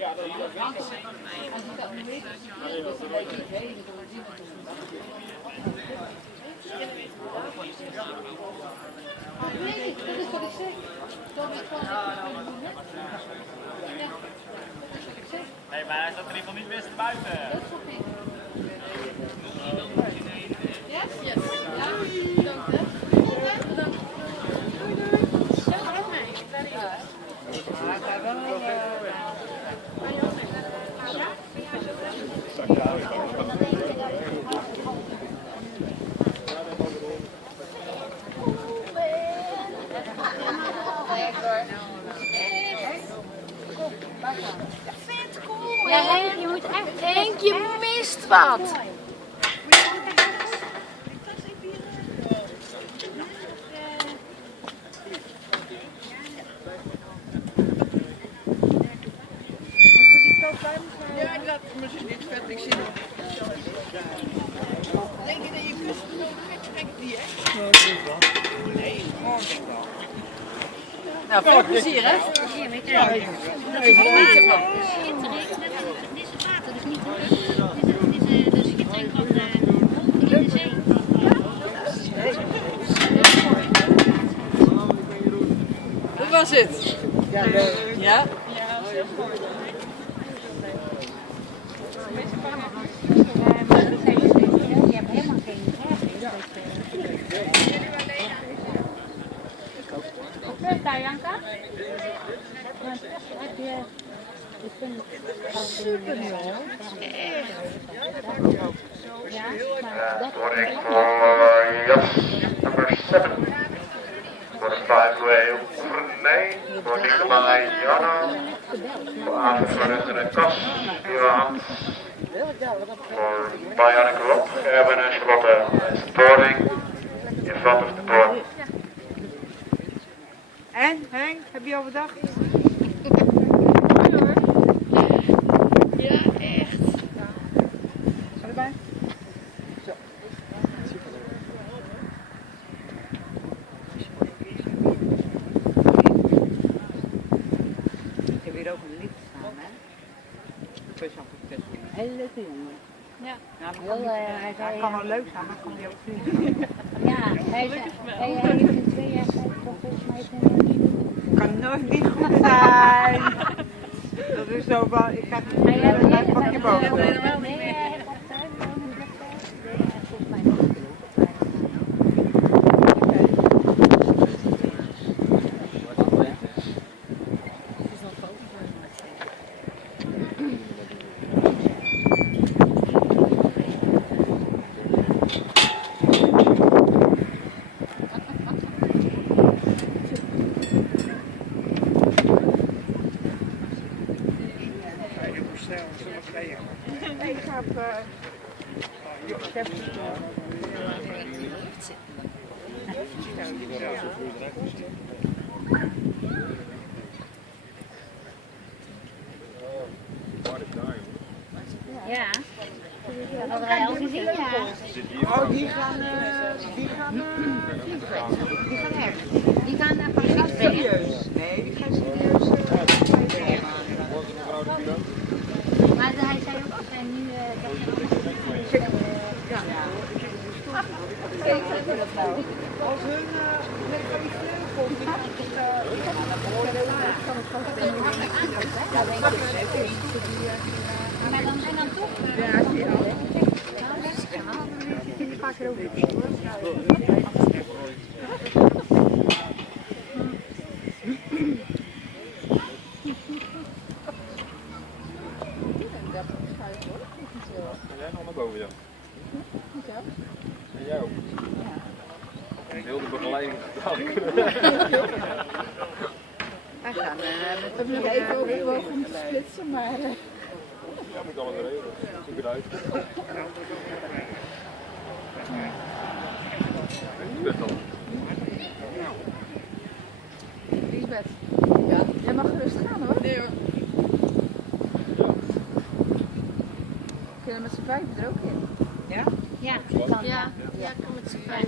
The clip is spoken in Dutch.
Nee, dat is wat ik zeg. Dat is gewoon Nee, maar hij staat in ieder geval niet best buiten. dat snap ik. Yes? Yes. Ja, bedankt hè. Bedankt. Ja, Henk, je moet echt... Henk, je mist wat. Ja, ik laat me ze niet vet. Ik zie nog. Denk je dat je kussen nodig hebt? Denk ik niet, hè? Nee, morgen wel. Nou, veel plezier, hè? Ja, Geniet ervan. schitterend. Dit is het water, dus niet dit is de schittering van in de zee. Hoe was het? Ja, leuk. Ja? Je hebt helemaal geen Oké, Tajanka? Heb je... Super, joh. Wording for yes, number 7. For the 5-way René, voor Nicolai Janno, voor aangevoerd de Kas, Johan, voor Marianne Rob, Erwin en Charlotte Boarding, in front of the board. En, Henk, heb je overdag? Ja, echt. Ga erbij. Zo. Ik heb hier ook een lied staan, hè? Speciaal voor het festival. Een hele leuke jongen. Ja. Ja, hij kan wel leuk zijn, maar kan hij ook vliegen. Ja, hij heeft in 2 jaar tijd volgens mij Kan nooit niet goed zijn. Dat is zo wel, ik ga het pakje boven. Nee, hij heeft altijd volgens mij nog Ik ga op je beseft. Ja. Dat hadden wij al gezien, ja. Oh, die gaan echt. Die gaan naar Parijs brengen. Serieus? Nee, die gaan serieus. Maar hij zei ook dat hij nu... Als hun met van die vleugels, die gaan toch... Maar dan toch... Ja, zie je al. Ik vind die vaak heel goed. Jij nog naar boven, ja. En jij ook. Heel de begeleiding gedaan. Wij gaan met de even overwogen om te splitsen, maar... Ja, moet alles regelen. Zoek het uit. Lisbeth dan. Lisbeth, ja. Jij mag gerust gaan hoor. Nee hoor. Kunnen we met z'n vijf er ook in? Ja? Ja, Wat? ja, ik kan met z'n vijf.